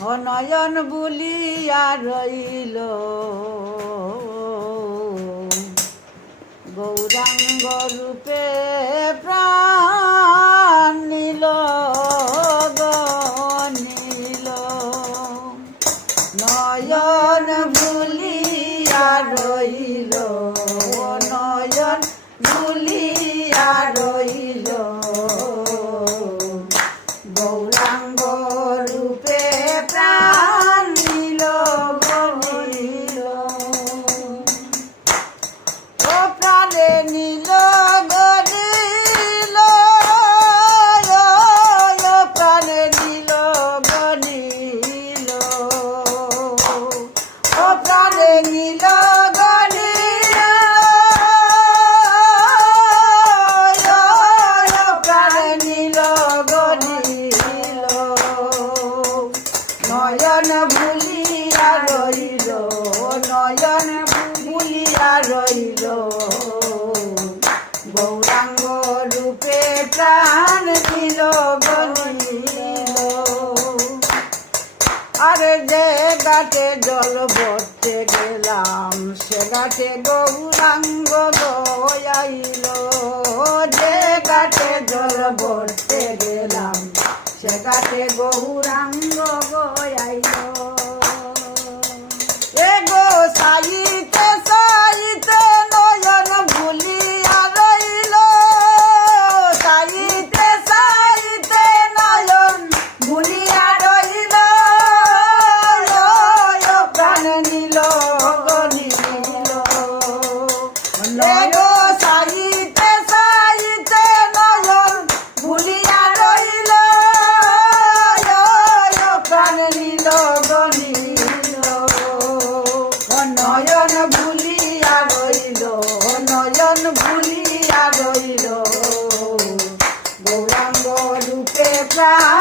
নয়ন বুলিয়া রইল। গৌরাঙ্গ রূপে প্রাণ নিল নিল। নয়ন ভুলিয়া রইল নয়ন ভুলিয়া রইল। গৌরাঙ্গ রূপে রইল গৌরাঙ্গ রূপে প্রাণ দিল গলিল আরে যে গাছে জল ভরতে গেলাম, সে গাছে গৌরাঙ্গ গয়াইল যে গাছে জল ভরতে গেলাম, সে গাছে গৌরাঙ্গ रा